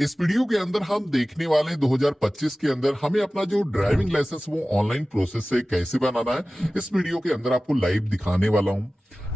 इस वीडियो के अंदर हम देखने वाले हैं 2025 के अंदर हमें अपना जो ड्राइविंग लाइसेंस वो ऑनलाइन प्रोसेस से कैसे बनाना है। इस वीडियो के अंदर आपको लाइव दिखाने वाला हूँ।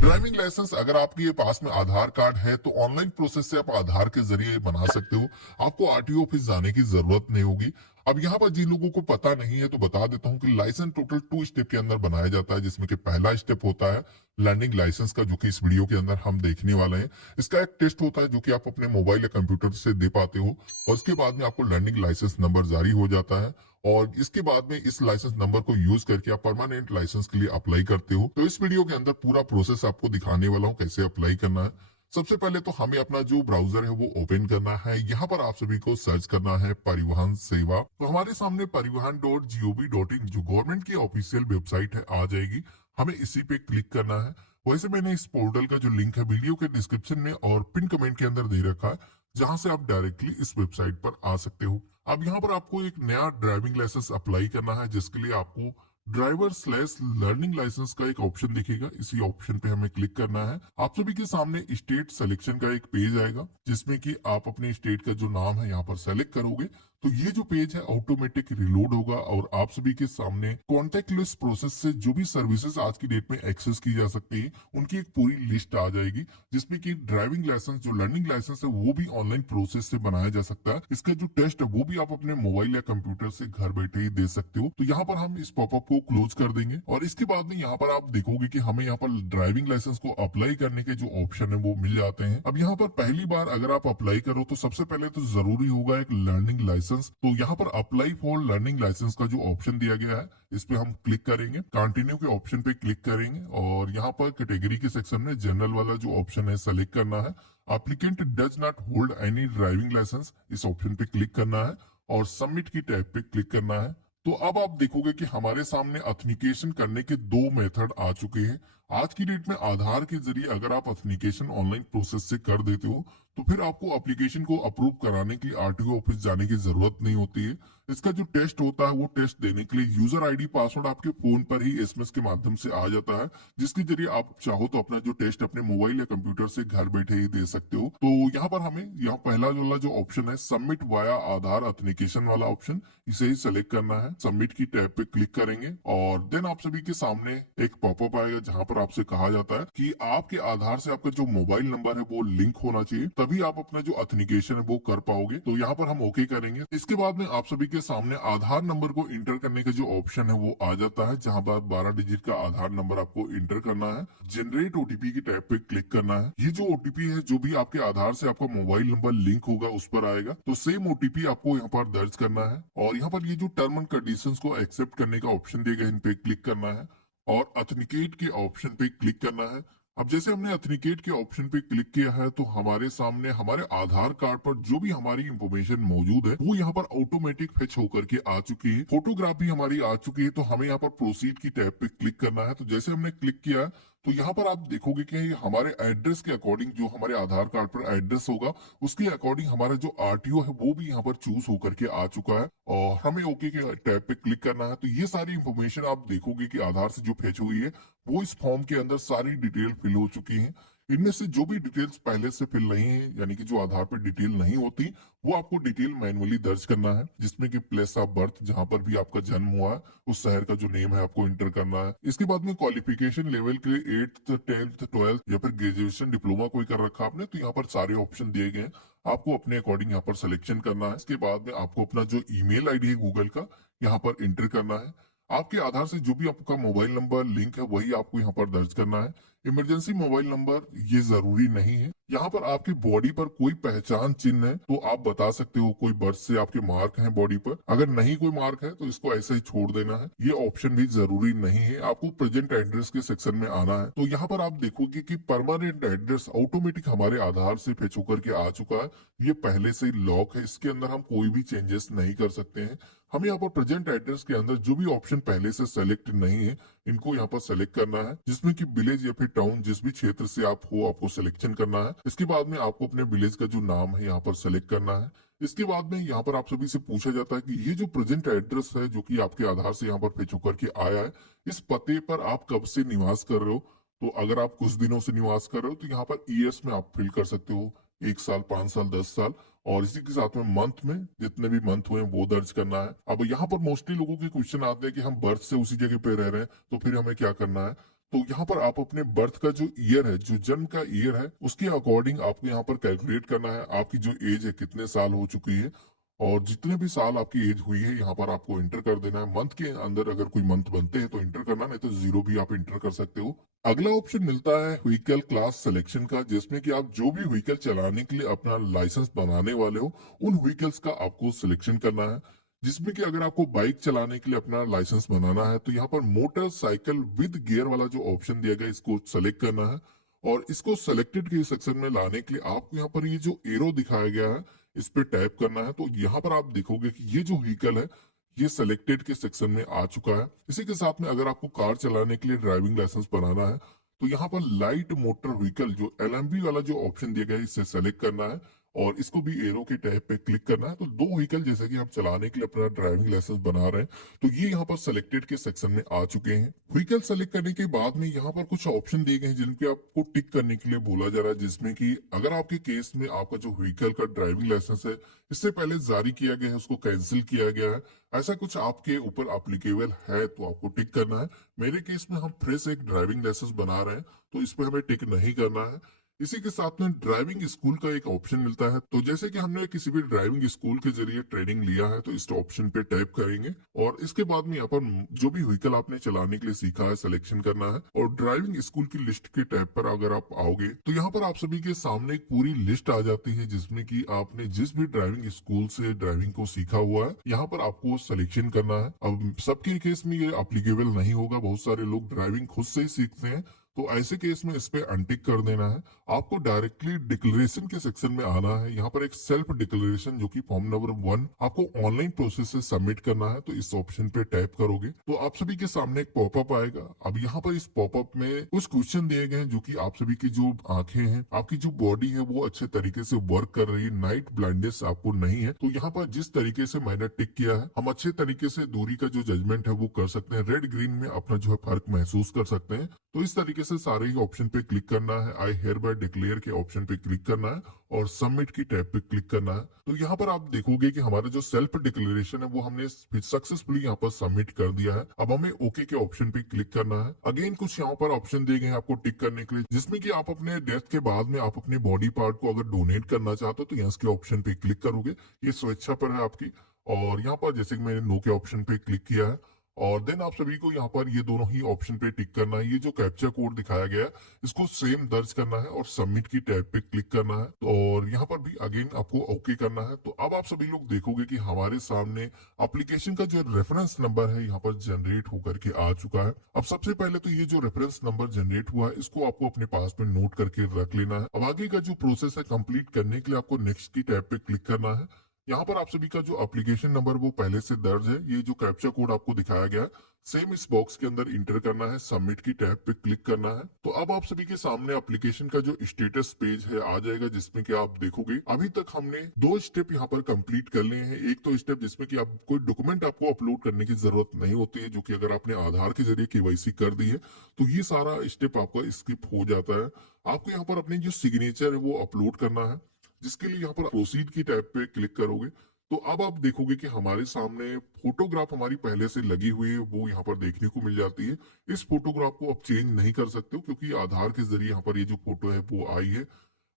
ड्राइविंग लाइसेंस अगर आपके पास में आधार कार्ड है तो ऑनलाइन प्रोसेस से आप आधार के जरिए बना सकते हो। आपको आरटीओ ऑफिस जाने की जरूरत नहीं होगी। अब यहाँ पर जिन लोगों को पता नहीं है तो बता देता हूँ कि लाइसेंस टोटल 2 स्टेप के अंदर बनाया जाता है, जिसमें कि पहला स्टेप होता है लर्निंग लाइसेंस का, जो कि इस वीडियो के अंदर हम देखने वाले हैं। इसका एक टेस्ट होता है जो कि आप अपने मोबाइल या कंप्यूटर से दे पाते हो, और उसके बाद में आपको लर्निंग लाइसेंस नंबर जारी हो जाता है। और इसके बाद में इस लाइसेंस नंबर को यूज करके आप परमानेंट लाइसेंस के लिए अप्लाई करते हो। तो इस वीडियो के अंदर पूरा प्रोसेस आपको दिखाने वाला हूँ कैसे अप्लाई करना है। सबसे पहले तो हमें अपना जो ब्राउजर है वो ओपन करना है। यहाँ पर आप सभी को सर्च करना है परिवहन सेवा। तो हमारे सामने परिवहन.gov.in जो गवर्नमेंट की ऑफिशियल वेबसाइट है आ जाएगी। हमें इसी पे क्लिक करना है। वैसे मैंने इस पोर्टल का जो लिंक है वीडियो के डिस्क्रिप्शन में और पिन कमेंट के अंदर दे रखा है, जहां से आप डायरेक्टली इस वेबसाइट पर आ सकते हो। अब यहाँ पर आपको एक नया ड्राइविंग लाइसेंस अप्लाई करना है, जिसके लिए आपको ड्राइवर स्लैश लर्निंग लाइसेंस का एक ऑप्शन दिखेगा। इसी ऑप्शन पे हमें क्लिक करना है। आप सभी के सामने स्टेट सिलेक्शन का एक पेज आएगा, जिसमें कि आप अपने स्टेट का जो नाम है यहाँ पर सेलेक्ट करोगे। तो ये जो पेज है ऑटोमेटिक रिलोड होगा और आप सभी के सामने कॉन्टेक्टलेस प्रोसेस से जो भी सर्विसेज आज की डेट में एक्सेस की जा सकती है उनकी एक पूरी लिस्ट आ जाएगी, जिसमें कि ड्राइविंग लाइसेंस जो लर्निंग लाइसेंस है वो भी ऑनलाइन प्रोसेस से बनाया जा सकता है। इसका जो टेस्ट है वो भी आप अपने मोबाइल या कंप्यूटर से घर बैठे ही दे सकते हो। तो यहाँ पर हम इस पॉपअप को क्लोज कर देंगे और इसके बाद में यहाँ पर आप देखोगे कि हमें यहाँ पर ड्राइविंग लाइसेंस को अप्लाई करने के जो ऑप्शन है वो मिल जाते हैं। अब यहाँ पर पहली बार अगर आप अप्लाई करो तो सबसे पहले तो जरूरी होगा एक लर्निंग लाइसेंस। तो यहाँ पर अप्लाई फॉर लर्निंग लाइसेंस का जो ऑप्शन दिया गया है इस पे हम क्लिक करेंगे, कंटिन्यू के ऑप्शन पे क्लिक करेंगे और यहाँ पर कैटेगरी के सेक्शन में जनरल वाला जो ऑप्शन है सेलेक्ट करना है। Applicant does not hold any driving licence, इस ऑप्शन पे क्लिक करना है और सबमिट की टैब पे क्लिक करना है। तो अब आप देखोगे कि हमारे सामने ऑथेंटिकेशन करने के 2 मेथड आ चुके हैं। आज की डेट में आधार के जरिए अगर आप ऑथेंटिकेशन ऑनलाइन प्रोसेस से कर देते हो तो फिर आपको एप्लीकेशन को अप्रूव कराने के लिए आरटीओ ऑफिस जाने की जरूरत नहीं होती है। इसका जो टेस्ट होता है वो टेस्ट देने के लिए यूजर आईडी पासवर्ड आपके फोन पर ही एसएमएस के माध्यम से आ जाता है, जिसके जरिए आप चाहो तो अपना जो टेस्ट अपने मोबाइल या कंप्यूटर से घर बैठे ही दे सकते हो। तो यहाँ पर हमें यहाँ पहला वाला जो ऑप्शन है सबमिट वाया आधार ऑथेंटिकेशन वाला ऑप्शन, इसे ही सेलेक्ट करना है। सबमिट की टैब पे क्लिक करेंगे और देन आप सभी के सामने एक पॉपअप आएगा जहां पर आपसे कहा जाता है कि आपके आधार से आपका जो मोबाइल नंबर है वो लिंक होना चाहिए, तभी आप अपना जो ऑथेंटिकेशन है वो कर पाओगे। तो यहाँ पर हम ओके करेंगे। इसके बाद में आप सभी के सामने आधार नंबर को इंटर करने का जो ऑप्शन है वो आ जाता है, जहां पर 12 डिजिट का आधार नंबर आपको इंटर करना है। जनरेट ओटीपी की टैब पे क्लिक करना है। ये जो ओटीपी है जो भी आपके आधार से आपका मोबाइल नंबर लिंक होगा उस पर आएगा, तो सेम ओटीपी आपको यहाँ पर दर्ज करना है और यहाँ पर ये जो टर्म एंड कंडीशंस को एक्सेप्ट करने का ऑप्शन दिया गया इन पे क्लिक करना है और ऑथेंटिकेट के ऑप्शन पे क्लिक करना है। अब जैसे हमने ऑथेंटिकेट के ऑप्शन पे क्लिक किया है तो हमारे सामने हमारे आधार कार्ड पर जो भी हमारी इंफॉर्मेशन मौजूद है वो यहाँ पर ऑटोमेटिक फेच होकर के आ चुकी है। फोटोग्राफ भी हमारी आ चुकी है। तो हमें यहाँ पर प्रोसीड की टैब पे क्लिक करना है। तो जैसे हमने क्लिक किया तो यहाँ पर आप देखोगे कि हमारे एड्रेस के अकॉर्डिंग जो हमारे आधार कार्ड पर एड्रेस होगा उसके अकॉर्डिंग हमारा जो आरटीओ है वो भी यहाँ पर चूज होकर के आ चुका है और हमें ओके के टैब पे क्लिक करना है। तो ये सारी इंफॉर्मेशन आप देखोगे कि आधार से जो फेच हुई है वो इस फॉर्म के अंदर सारी डिटेल फिल हो चुकी है। इनमें से जो भी डिटेल्स पहले से फिल नहीं है, यानी कि जो आधार पर डिटेल नहीं होती, वो आपको डिटेल मैनुअली दर्ज करना है, जिसमें कि प्लेस ऑफ बर्थ जहां पर भी आपका जन्म हुआ है उस शहर का जो नेम है आपको इंटर करना है। इसके बाद में क्वालिफिकेशन लेवल के लिए 8th 10th 12th या फिर ग्रेजुएशन डिप्लोमा कोई कर रखा आपने तो यहाँ पर सारे ऑप्शन दिए गए हैं, आपको अपने अकॉर्डिंग यहाँ पर सिलेक्शन करना है। इसके बाद में आपको अपना जो ईमेल आईडी है गूगल का यहाँ पर इंटर करना है। आपके आधार से जो भी आपका मोबाइल नंबर लिंक है वही आपको यहाँ पर दर्ज करना है। इमरजेंसी मोबाइल नंबर ये जरूरी नहीं है। यहाँ पर आपकी बॉडी पर कोई पहचान चिन्ह है तो आप बता सकते हो, कोई बर्थ से आपके मार्क हैं बॉडी पर। अगर नहीं कोई मार्क है तो इसको ऐसे ही छोड़ देना है, ये ऑप्शन भी जरूरी नहीं है। आपको प्रेजेंट एड्रेस के सेक्शन में आना है। तो यहाँ पर आप देखोगे कि परमानेंट एड्रेस ऑटोमेटिक हमारे आधार से फेच होकर के आ चुका है। ये पहले से ही लॉक है, इसके अंदर हम कोई भी चेंजेस नहीं कर सकते हैं। हमें यहाँ पर प्रेजेंट एड्रेस के अंदर जो भी ऑप्शन पहले से सेलेक्ट नहीं है इनको यहाँ पर सेलेक्ट करना है, जिसमें कि विलेज या फिर टाउन जिस भी क्षेत्र से आप हो आपको सिलेक्शन करना है। इसके बाद में आपको अपने विलेज का जो नाम है यहाँ पर सेलेक्ट करना है। इसके बाद में यहाँ पर आप सभी से पूछा जाता है कि ये जो प्रेजेंट एड्रेस है जो कि आपके आधार से यहाँ पर फेच होकर के आया है, इस पते पर आप कब से निवास कर रहे हो। तो अगर आप कुछ दिनों से निवास कर रहे हो तो यहाँ पर ईयर्स में आप फिल कर सकते हो, 1 साल, 5 साल, 10 साल। और इसी के साथ में मंथ में जितने भी मंथ हुए वो दर्ज करना है। अब यहाँ पर मोस्टली लोगों के क्वेश्चन आते हैं कि हम बर्थ से उसी जगह पे रह रहे हैं तो फिर हमें क्या करना है। तो यहाँ पर आप अपने बर्थ का जो ईयर है, जो जन्म का ईयर है, उसके अकॉर्डिंग आपको यहाँ पर कैलकुलेट करना है आपकी जो एज है कितने साल हो चुकी है, और जितने भी साल आपकी एज हुई है यहाँ पर आपको इंटर कर देना है। मंथ के अंदर अगर कोई मंथ बनते हैं तो इंटर करना, नहीं तो जीरो भी आप इंटर कर सकते हो। अगला ऑप्शन मिलता है व्हीकल क्लास सिलेक्शन का, जिसमें कि आप जो भी व्हीकल चलाने के लिए अपना लाइसेंस बनाने वाले हो उन व्हीकल्स का आपको सिलेक्शन करना है। जिसमें कि अगर आपको बाइक चलाने के लिए अपना लाइसेंस बनाना है तो यहाँ पर मोटरसाइकिल विद गियर वाला जो ऑप्शन दिया गया इसको सेलेक्ट करना है। और इसको सेलेक्टेड के सेक्शन में लाने के लिए आपको यहाँ पर ये जो एरो दिखाया गया है इस पे टैप करना है। तो यहाँ पर आप देखोगे कि ये जो व्हीकल है ये सेलेक्टेड के सेक्शन में आ चुका है। इसी के साथ में अगर आपको कार चलाने के लिए ड्राइविंग लाइसेंस बनाना है तो यहाँ पर लाइट मोटर व्हीकल जो LMV वाला जो ऑप्शन दिया गया है इसे सेलेक्ट करना है और इसको भी एरो के टैब पे क्लिक करना है। तो दो व्हीकल जैसे कि हम चलाने के लिए अपना ड्राइविंग लाइसेंस बना रहे हैं तो ये यहाँ पर सेलेक्टेड के सेक्शन में आ चुके हैं। व्हीकल सेलेक्ट करने के बाद में यहाँ पर कुछ ऑप्शन दिए गए हैं जिनपे आपको टिक करने के लिए बोला जा रहा है, जिसमें कि अगर आपके केस में आपका जो व्हीकल का ड्राइविंग लाइसेंस है इससे पहले जारी किया गया है उसको कैंसिल किया गया है, ऐसा कुछ आपके ऊपर अप्लीकेबल है तो आपको टिक करना है। मेरे केस में हम फ्रेश एक ड्राइविंग लाइसेंस बना रहे हैं तो इस पे हमें टिक नहीं करना है। इसी के साथ में ड्राइविंग स्कूल का एक ऑप्शन मिलता है, तो जैसे कि हमने किसी भी ड्राइविंग स्कूल के जरिए ट्रेनिंग लिया है तो इस ऑप्शन पे टैप करेंगे और इसके बाद में यहाँ पर जो भी व्हीकल आपने चलाने के लिए सीखा है सिलेक्शन करना है। और ड्राइविंग स्कूल की लिस्ट के टैब पर अगर आप आओगे तो यहाँ पर आप सभी के सामने एक पूरी लिस्ट आ जाती है जिसमें कि आपने जिस भी ड्राइविंग स्कूल से ड्राइविंग को सीखा हुआ है यहाँ पर आपको सिलेक्शन करना है। अब सबके केस में ये अप्लीकेबल नहीं होगा, बहुत सारे लोग ड्राइविंग खुद से ही सीखते हैं तो ऐसे केस में इस पे अनटिक कर देना है। आपको डायरेक्टली डिक्लेरेशन के सेक्शन में आना है। यहाँ पर एक सेल्फ डिक्लेरेशन जो कि फॉर्म नंबर 1 आपको ऑनलाइन प्रोसेस से सबमिट करना है, तो इस ऑप्शन पे टैप करोगे तो आप सभी के सामने एक पॉपअप आएगा। अब यहाँ पर इस पॉपअप में कुछ क्वेश्चन दिए गए हैं जो कि आप सभी की जो आंखें हैं, आपकी जो बॉडी है वो अच्छे तरीके से वर्क कर रही है, नाइट ब्लाइंडनेस आपको नहीं है। तो यहाँ पर जिस तरीके से मैंने टिक किया है हम अच्छे तरीके से दूरी का जो जजमेंट है वो कर सकते हैं, रेड ग्रीन में अपना जो है फर्क महसूस कर सकते हैं। तो इस तरीके से सारे ही ऑप्शन पे क्लिक करना है, आई हेयर बाय डिक्लेयर के ऑप्शन पे क्लिक करना है और सबमिट की टैब पे क्लिक करना है। तो यहाँ पर आप देखोगे कि हमारा जो सेल्फ डिक्लेरेशन है वो हमने सक्सेसफुली यहाँ पर सबमिट कर दिया है। अब हमें ओके के ऑप्शन पे क्लिक करना है। अगेन कुछ यहाँ पर ऑप्शन दिए गए हैं आपको टिक करने के लिए, जिसमें कि आप अपने डेथ के बाद में आप अपने बॉडी पार्ट को अगर डोनेट करना चाहते हो तो यहाँ के ऑप्शन पे क्लिक करोगे, ये स्वेच्छा पर है आपकी। और यहाँ पर जैसे कि मैंने नो के ऑप्शन पे क्लिक किया है और देन आप सभी को यहाँ पर ये दोनों ही ऑप्शन पे टिक करना है। ये जो कैप्चा कोड दिखाया गया है इसको सेम दर्ज करना है और सबमिट की टैब पे क्लिक करना है और यहाँ पर भी अगेन आपको ओके करना है। तो अब आप सभी लोग देखोगे कि हमारे सामने एप्लीकेशन का जो रेफरेंस नंबर है यहाँ पर जनरेट होकर के आ चुका है। अब सबसे पहले तो ये जो रेफरेंस नंबर जनरेट हुआ है इसको आपको अपने पास में नोट करके रख लेना है। अब आगे का जो प्रोसेस है कंप्लीट करने के लिए आपको नेक्स्ट की टैब पे क्लिक करना है। यहाँ पर आप सभी का जो एप्लीकेशन नंबर वो पहले से दर्ज है, ये जो कैप्चा कोड आपको दिखाया गया है सेम इस बॉक्स के अंदर इंटर करना है, सबमिट की टैब पे क्लिक करना है। तो अब आप सभी के सामने एप्लीकेशन का जो स्टेटस पेज है आ जाएगा, जिसमें कि आप देखोगे अभी तक हमने 2 स्टेप यहाँ पर कंप्लीट कर लिए हैं। एक तो स्टेप जिसमें कि आप कोई डॉक्यूमेंट आपको अपलोड करने की जरूरत नहीं होती है, जो कि अगर आपने आधार के जरिए KYC कर दी है तो ये सारा स्टेप आपका स्किप हो जाता है। आपको यहाँ पर अपनी जो सिग्नेचर है वो अपलोड करना है, जिसके लिए यहाँ पर प्रोसीड की टैब पे क्लिक करोगे तो अब आप देखोगे कि हमारे सामने फोटोग्राफ हमारी पहले से लगी हुई है वो यहाँ पर देखने को मिल जाती है। इस फोटोग्राफ को आप चेंज नहीं कर सकते हो क्योंकि आधार के जरिए यहाँ पर ये जो फोटो है वो आई है।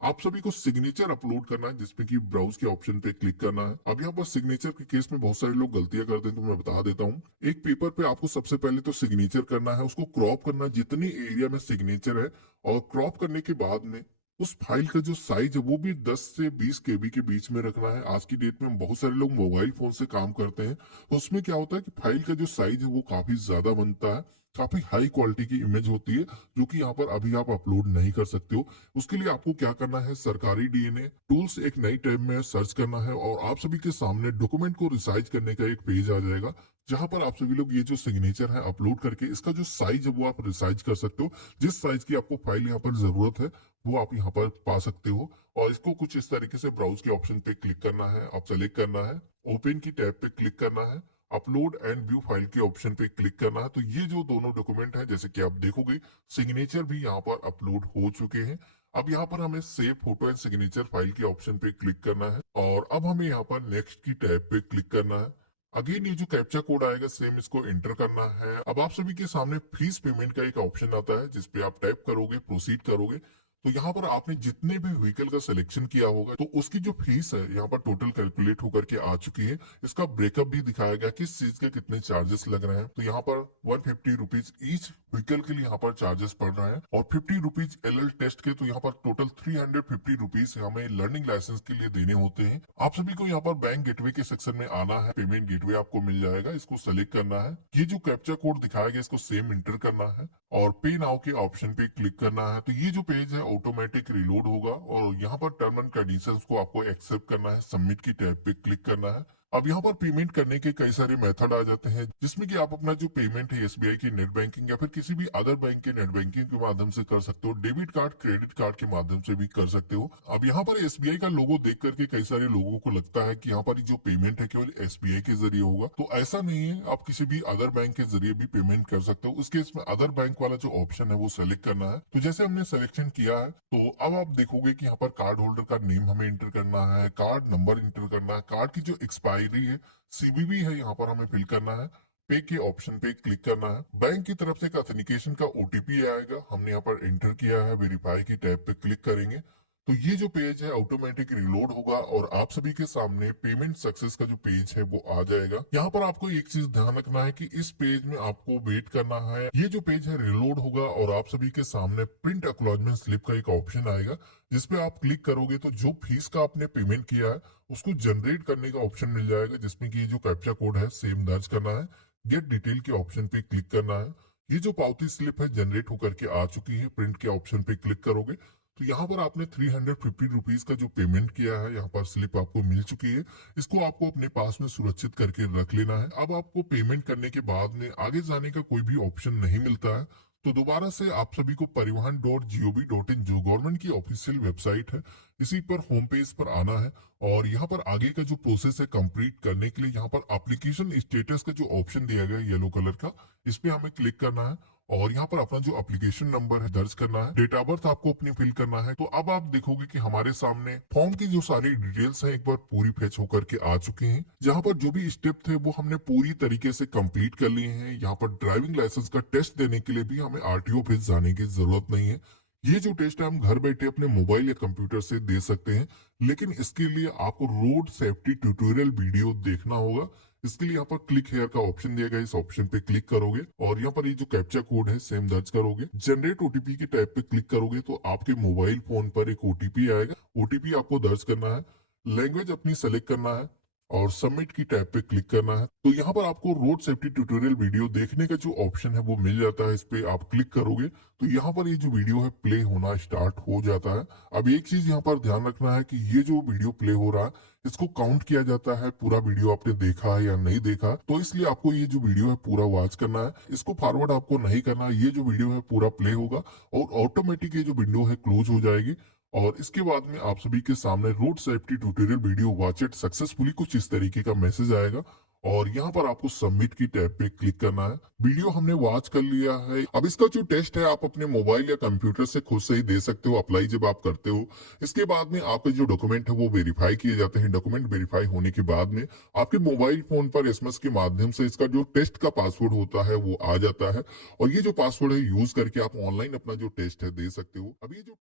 आप सभी को सिग्नेचर अपलोड करना है, जिसमें कि ब्राउज के ऑप्शन पे क्लिक करना है। अब यहाँ पर सिग्नेचर के केस में बहुत सारे लोग गलतियां करते हैं तो मैं बता देता हूँ। एक पेपर पे आपको सबसे पहले तो सिग्नेचर करना है, उसको क्रॉप करना है जितनी एरिया में सिग्नेचर है, और क्रॉप करने के बाद में उस फाइल का जो साइज है वो भी 10 से 20 KB के बीच में रखना है। आज की डेट में बहुत सारे लोग मोबाइल फोन से काम करते हैं तो उसमें क्या होता है कि फाइल का जो साइज है वो काफी ज्यादा बनता है, काफी हाई क्वालिटी की इमेज होती है जो कि यहाँ पर अभी आप अपलोड नहीं कर सकते हो। उसके लिए आपको क्या करना है, सरकारी DNA टूल्स एक नई टैब में सर्च करना है और आप सभी के सामने डॉक्यूमेंट को रिसाइज करने का एक पेज आ जाएगा, जहां पर आप सभी लोग ये जो सिग्नेचर है अपलोड करके इसका जो साइज है वो आप रिसाइज कर सकते हो। जिस साइज की आपको फाइल यहाँ पर जरूरत है वो आप यहाँ पर पा सकते हो। और इसको कुछ इस तरीके से ब्राउज के ऑप्शन पे क्लिक करना है, आप सेलेक्ट करना है, ओपन की टैब पे क्लिक करना है, अपलोड एंड व्यू फाइल के ऑप्शन पे क्लिक करना है। तो ये जो दोनों डॉक्यूमेंट हैं जैसे कि आप देखोगे सिग्नेचर भी यहाँ पर अपलोड हो चुके हैं। अब यहाँ पर हमें save photo and signature file के ऑप्शन पे क्लिक करना है और अब हमें यहाँ पर नेक्स्ट की टैब पे क्लिक करना है। अगेन ये जो कैप्चा कोड आएगा सेम इसको एंटर करना है। अब आप सभी के सामने फीस पेमेंट का एक ऑप्शन आता है जिसपे आप टैप करोगे, प्रोसीड करोगे तो यहाँ पर आपने जितने भी व्हीकल का सिलेक्शन किया होगा तो उसकी जो फीस है यहाँ पर टोटल कैलकुलेट होकर के आ चुकी है। इसका ब्रेकअप भी दिखाया गया किस चीज के कितने चार्जेस लग रहे हैं। तो यहाँ पर 150 रुपीज ईच व्हीकल के लिए यहाँ पर चार्जेस पड़ रहे हैं और 50 रुपीज एलएल टेस्ट के, तो यहाँ पर टोटल 350 रुपीज हमें लर्निंग लाइसेंस के लिए देने होते हैं। आप सभी को यहाँ पर बैंक गेटवे के सेक्शन में आना है, पेमेंट गेटवे आपको मिल जाएगा, इसको सेलेक्ट करना है। ये जो कैप्चा कोड दिखाया गया इसको सेम इंटर करना है और पे नाउ के ऑप्शन पे क्लिक करना है। तो ये जो पेज है ऑटोमेटिक रिलोड होगा और यहाँ पर टर्म एंड कंडीशंस को आपको एक्सेप्ट करना है, सबमिट की टैब पे क्लिक करना है। अब यहाँ पर पेमेंट करने के कई सारे मेथड आ जाते हैं जिसमें कि आप अपना जो पेमेंट है एसबीआई की नेट बैंकिंग या फिर किसी भी अदर बैंक के नेट बैंकिंग के माध्यम से कर सकते हो, डेबिट कार्ड, क्रेडिट कार्ड के माध्यम से भी कर सकते हो। अब यहाँ पर एसबीआई का लोगो देख करके कई सारे लोगों को लगता है कि यहाँ पर जो पेमेंट है केवल एसबीआई के जरिए होगा, तो ऐसा नहीं है। आप किसी भी अदर बैंक के जरिए भी पेमेंट कर सकते हो। उसके इसमें अदर बैंक वाला जो ऑप्शन है वो सेलेक्ट करना है। तो जैसे हमने सिलेक्शन किया है तो अब आप देखोगे कि यहाँ पर कार्ड होल्डर का नेम हमें इंटर करना है, कार्ड नंबर इंटर करना है, कार्ड की जो एक्सपायरी है सीवीवी है यहाँ पर हमें फिल करना है, पे के ऑप्शन पे क्लिक करना है। बैंक की तरफ से एक ऑथेंटिकेशन का ओटीपी आएगा, हमने यहाँ पर एंटर किया है, वेरीफाई की टैब पे क्लिक करेंगे तो ये जो पेज है ऑटोमेटिक रिलोड होगा और आप सभी के सामने पेमेंट सक्सेस का जो पेज है वो आ जाएगा। यहाँ पर आपको एक चीज ध्यान रखना है कि इस पेज में आपको वेट करना है। ये जो पेज है रिलोड होगा और आप सभी के सामने प्रिंट एक्नॉलेजमेंट स्लिप का एक ऑप्शन आएगा जिसपे आप क्लिक करोगे तो जो फीस का आपने पेमेंट किया है उसको जनरेट करने का ऑप्शन मिल जाएगा जिसमें कि जो कैप्चा कोड है सेम दर्ज करना है, गेट डिटेल के ऑप्शन पे क्लिक करना है। ये जो पावती स्लिप है जनरेट होकर के आ चुकी है, प्रिंट के ऑप्शन पे क्लिक करोगे तो यहाँ पर आपने 350 रुपीज का जो पेमेंट किया है यहाँ पर स्लिप आपको मिल चुकी है। इसको आपको अपने पास में सुरक्षित करके रख लेना है। अब आपको पेमेंट करने के बाद में आगे जाने का कोई भी ऑप्शन नहीं मिलता है तो दोबारा से आप सभी को परिवहन.gov.in जो गवर्नमेंट की ऑफिशियल वेबसाइट है इसी पर होम पेज पर आना है और यहाँ पर आगे का जो प्रोसेस है कंप्लीट करने के लिए यहाँ पर एप्लीकेशन स्टेटस का जो ऑप्शन दिया गया है येलो कलर का, इस पे हमें क्लिक करना है और यहाँ पर अपना जो एप्लीकेशन नंबर है दर्ज करना है, डेट ऑफ बर्थ आपको अपनी फिल करना है। तो अब आप देखोगे कि हमारे सामने फॉर्म की जो सारी डिटेल्स हैं एक बार पूरी फेच होकर के आ चुकी हैं। जहाँ पर जो भी स्टेप थे वो हमने पूरी तरीके से कंप्लीट कर लिए हैं। यहाँ पर ड्राइविंग लाइसेंस का टेस्ट देने के लिए भी हमें आरटीओ ऑफिस जाने की जरूरत नहीं है। ये जो टेस्ट है हम घर बैठे अपने मोबाइल या कंप्यूटर से दे सकते हैं, लेकिन इसके लिए आपको रोड सेफ्टी ट्यूटोरियल वीडियो देखना होगा। इसके लिए यहाँ पर क्लिक हेयर का ऑप्शन दिया गया, इस ऑप्शन पे क्लिक करोगे और यहाँ पर ये जो कैप्चा कोड है सेम दर्ज करोगे, जनरेट ओटीपी के टैब पे क्लिक करोगे तो आपके मोबाइल फोन पर एक ओटीपी आएगा। ओटीपी आपको दर्ज करना है, लैंग्वेज अपनी सेलेक्ट करना है और सबमिट की टैब पे क्लिक करना है। तो यहाँ पर आपको रोड सेफ्टी ट्यूटोरियल वीडियो देखने का जो ऑप्शन है वो मिल जाता है। इस पे आप क्लिक करोगे तो यहाँ पर ये जो वीडियो है प्ले होना स्टार्ट हो जाता है। अब एक चीज यहाँ पर ध्यान रखना है कि ये जो वीडियो प्ले हो रहा है इसको काउंट किया जाता है पूरा वीडियो आपने देखा है या नहीं देखा, तो इसलिए आपको ये जो वीडियो है पूरा वॉच करना है, इसको फॉरवर्ड आपको नहीं करना है। ये जो वीडियो है पूरा प्ले होगा और ऑटोमेटिक ये जो विंडो है क्लोज हो जाएगी और इसके बाद में आप सभी के सामने road safety tutorial video watched successfully कुछ इस तरीके का मैसेज आएगा और यहाँ पर आपको सबमिट की टैब पे क्लिक करना है। वीडियो हमने वॉच कर लिया है। अब इसका जो टेस्ट है आप अपने मोबाइल या कंप्यूटर से खुद से ही दे सकते हो अप्लाई जब आप करते हो। इसके बाद में आपके जो डॉक्यूमेंट है वो वेरीफाई किए जाते हैं। डॉक्यूमेंट वेरीफाई होने के बाद में आपके मोबाइल फोन पर एसएमएस के माध्यम से इसका जो टेस्ट का पासवर्ड होता है वो आ जाता है और ये जो पासवर्ड है यूज करके आप ऑनलाइन अपना जो टेस्ट है दे सकते हो। अब ये जो